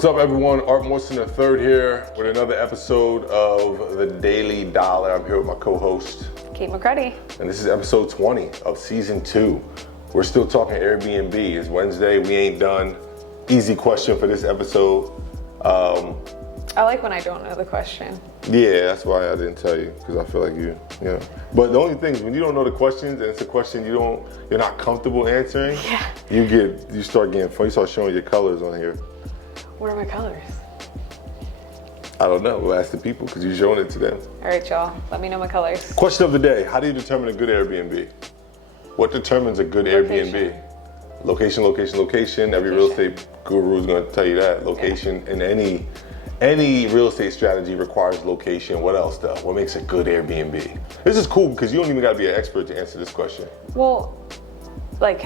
What's up, everyone? Art Morrison III here with another episode of The Daily Dollar. I'm here with my co-host, Kate McCready. And this is episode 20 of season 2. We're still talking Airbnb. It's Wednesday, we ain't done. Easy question for this episode. I like when I don't know the question. Yeah, that's why I didn't tell you, because I feel like you know. But the only thing is when you don't know the questions and it's a question you're not comfortable answering, you start getting fun. You start showing your colors on here. What are my colors? I don't know. We'll ask the people because you're showing it to them. All right, y'all. Let me know my colors. Question of the day. How do you determine a good Airbnb? What determines a good Airbnb? Location, location, location. Every real estate guru is going to tell you that. Location in any real estate strategy requires location. What else though? What makes a good Airbnb? This is cool because you don't even got to be an expert to answer this question. Well, like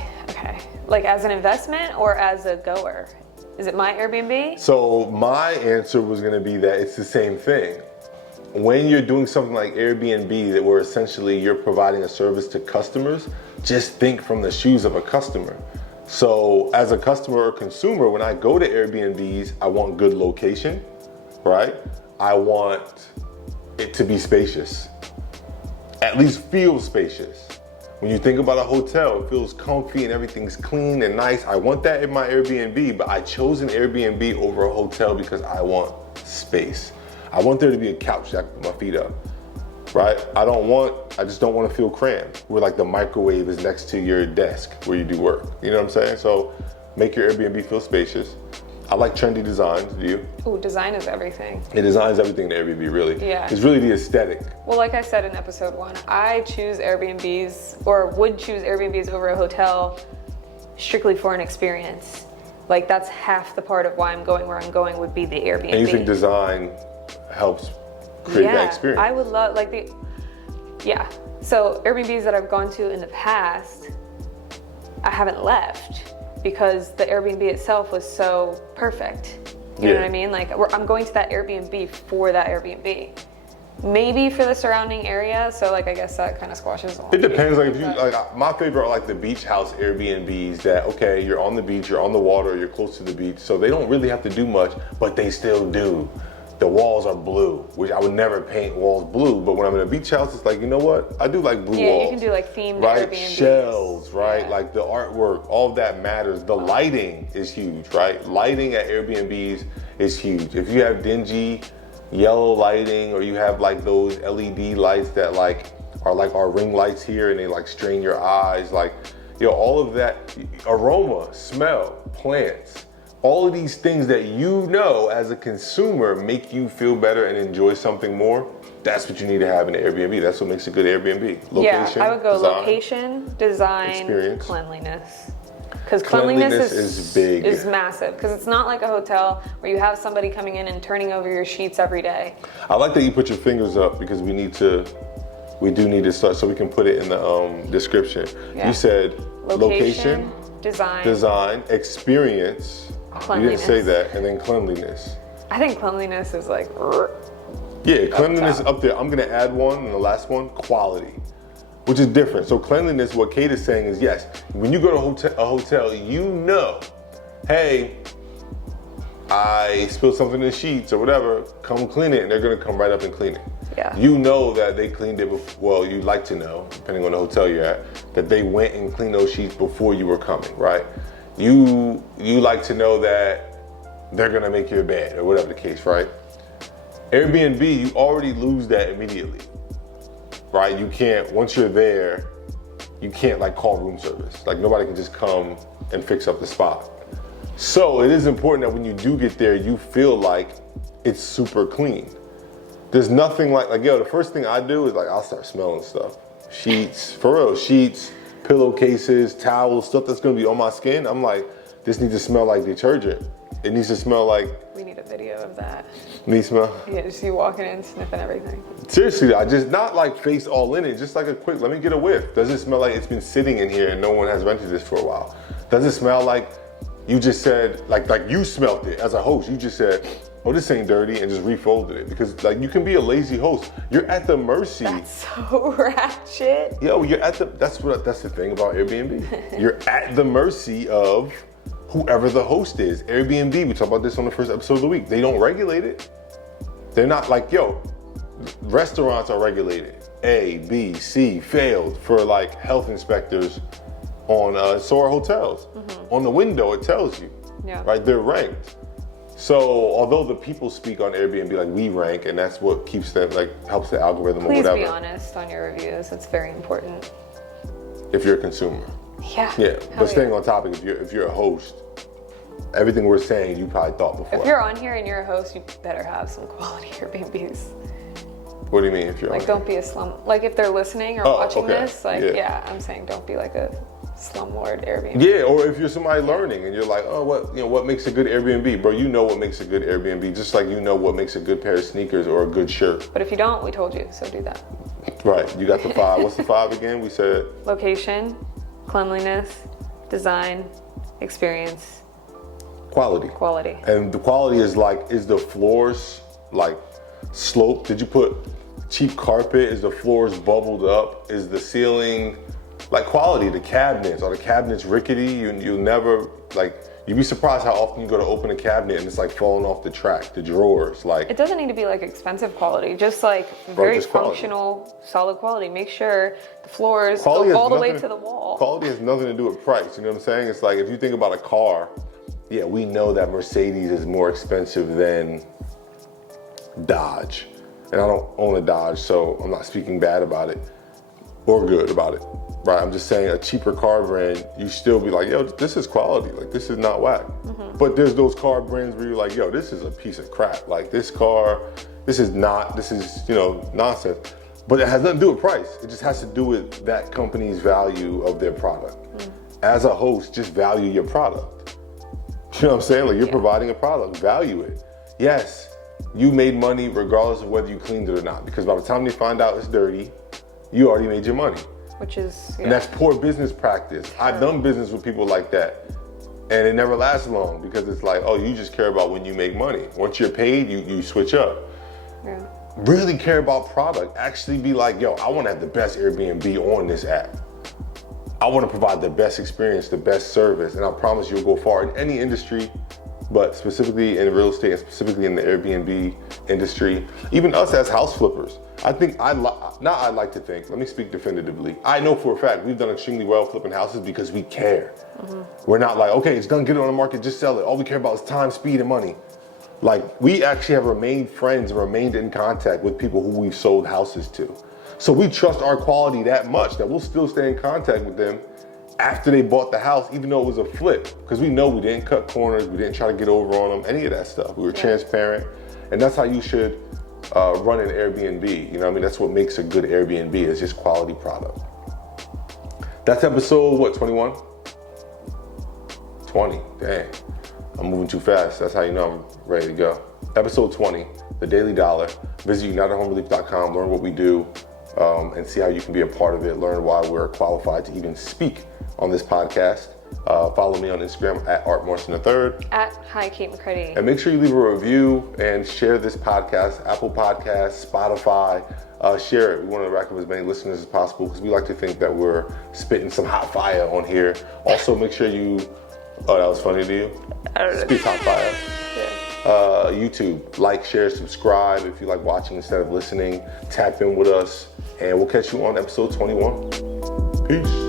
as an investment or as a goer? Is it my Airbnb? So my answer was going to be that it's the same thing. When you're doing something like Airbnb, that where essentially you're providing a service to customers, just think from the shoes of a customer. So as a customer or consumer, when I go to Airbnbs, I want good location, right? I want it to be spacious, at least feel spacious. When you think about a hotel, it feels comfy and everything's clean and nice. I want that in my Airbnb, but I chose an Airbnb over a hotel because I want space. I want there to be a couch that I can put my feet up, right? I just don't want to feel crammed where like the microwave is next to your desk where you do work. You know what I'm saying? So make your Airbnb feel spacious. I like trendy designs, do you? Ooh, design is everything. It designs everything in Airbnb, really. Yeah. It's really the aesthetic. Well, like I said in episode 1, I choose Airbnbs or would choose Airbnbs over a hotel strictly for an experience. Like that's half the part of why I'm going where I'm going would be the Airbnb. And you think design helps create that experience? I would love So Airbnbs that I've gone to in the past, I haven't left because the Airbnb itself was so perfect. You know what I mean? Like I'm going to that Airbnb for that Airbnb. Maybe for the surrounding area, so like I guess that kind of squashes all. It depends. Like if you like, my favorite are like the beach house Airbnbs that you're on the beach, you're on the water, you're close to the beach, so they don't really have to do much, but they still do. The walls are blue, which I would never paint walls blue, but when I'm in a beach house, it's like, you know what? I do like blue walls. Yeah, you can do like themed Airbnbs. Shells, right? Like the artwork, all of that matters. The lighting is huge, right? Lighting at Airbnbs is huge. If you have dingy yellow lighting or you have like those LED lights that are like our ring lights here and they like strain your eyes, all of that, aroma, smell, plants, all of these things that as a consumer make you feel better and enjoy something more, that's what you need to have in an Airbnb. That's what makes a good Airbnb. Location, I would go design, location, design, experience. Cleanliness. Because cleanliness is big. Is massive. Because it's not like a hotel where you have somebody coming in and turning over your sheets every day. I like that you put your fingers up because we do need to start so we can put it in the description. Yeah. You said location, design, experience. You didn't say that, and then cleanliness. I think cleanliness is like. Yeah, cleanliness up there. I'm gonna add one, and the last one, quality, which is different. So cleanliness, what Kate is saying is yes. When you go to a hotel, hey, I spilled something in the sheets or whatever. Come clean it, and they're gonna come right up and clean it. Yeah. You know that they cleaned it before. Well, you'd like to know, depending on the hotel you're at, that they went and cleaned those sheets before you were coming, right? You like to know that they're gonna make your bed or whatever the case, right? Airbnb, you already lose that immediately, right? You can't, once you're there, you can't like call room service. Like nobody can just come and fix up the spot. So it is important that when you do get there, you feel like it's super clean. There's nothing the first thing I do is I'll start smelling stuff. Sheets, for real, sheets, pillowcases, towels, stuff that's gonna be on my skin. I'm like, this needs to smell like detergent. It needs to smell like. We need a video of that. Me smell? Yeah, just you walking in, sniffing everything. Seriously, I just not like face all in it, just like a quick, let me get a whiff. Does it smell like it's been sitting in here and no one has rented this for a while? Does it smell like you just said, like you smelled it as a host, you just said, oh, this ain't dirty, and just refolded it. Because you can be a lazy host. You're at the mercy. That's so ratchet. Yo, that's the thing about Airbnb. You're at the mercy of whoever the host is. Airbnb, we talked about this on the first episode of the week. They don't regulate it. They're not like, yo, restaurants are regulated. A, B, C, failed for like health inspectors on so are hotels. On the window, it tells you, right? They're ranked. So although the people speak on Airbnb like we rank, and that's what keeps them, like helps the algorithm or whatever. Please be honest on your reviews. It's very important. If you're a consumer. Yeah. But staying on topic, if you're a host, everything we're saying you probably thought before. If you're on here and you're a host, you better have some quality Airbnbs. What do you mean if you're like, don't be a slum. Like if they're listening or watching this, like I'm saying don't be like a slumlord Airbnb. Yeah, or if you're somebody learning and you're like, oh, what makes a good Airbnb, bro? You know what makes a good Airbnb, just like you know what makes a good pair of sneakers or a good shirt. But if you don't, we told you, so do that. Right, you got the 5. What's the 5 again? We said location, cleanliness, design, experience, quality. And the quality is like, is the floors like sloped? Did you put cheap carpet? Is the floors bubbled up? Is the ceiling like quality? The cabinets, are the cabinets rickety? You'll never, like, you'd be surprised how often you go to open a cabinet and it's like falling off the track, the drawers. Like, it doesn't need to be like expensive quality, just like very functional, solid quality. Make sure the floors go all the way to the wall. Quality has nothing to do with price, you know what I'm saying? It's like if you think about a car, yeah, we know that Mercedes is more expensive than Dodge. And I don't own a Dodge, so I'm not speaking bad about it or good about it. Right, I'm just saying a cheaper car brand, you still be like, yo, this is quality. Like, this is not whack. But there's those car brands where you're like, yo, this is a piece of crap. Like, this car, this is, nonsense. But it has nothing to do with price. It just has to do with that company's value of their product. As a host, just value your product. You know what I'm saying? Like, you're providing a product, value it. Yes, you made money regardless of whether you cleaned it or not. Because by the time they find out it's dirty, you already made your money. Which is, and that's poor business practice. I've done business with people like that, and it never lasts long because it's like, oh, you just care about when you make money. Once you're paid, you switch up. Really care about product. Actually be like, yo, I want to have the best Airbnb on this app. I want to provide the best experience, the best service, and I promise you'll go far in any industry, but specifically in real estate and specifically in the Airbnb industry. Even us as house flippers. Let me speak definitively. I know for a fact we've done extremely well flipping houses because we care. We're not like, okay, it's done, get it on the market, just sell it. All we care about is time, speed, and money. Like, we actually have remained friends and remained in contact with people who we've sold houses to. So we trust our quality that much that we'll still stay in contact with them after they bought the house, even though it was a flip. Because we know we didn't cut corners, we didn't try to get over on them, any of that stuff. We were transparent, and that's how you should run an Airbnb. You know what I mean? That's what makes a good Airbnb, is just quality product. That's episode, 21? 20, dang. I'm moving too fast. That's how you know I'm ready to go. Episode 20, The Daily Dollar. Visit UnitedHomeRelief.com, learn what we do, and see how you can be a part of it. Learn why we're qualified to even speak on this podcast. Follow me on Instagram at ArtMorrison3rd. At Hi Kate McCready. And make sure you leave a review and share this podcast, Apple Podcasts, Spotify. Share it. We want to rack up as many listeners as possible because we like to think that we're spitting some hot fire on here. Also, make sure you, oh, that was funny to you? I don't know. Spit hot fire. YouTube, like, share, subscribe if you like watching instead of listening. Tap in with us, and we'll catch you on episode 21. Peace.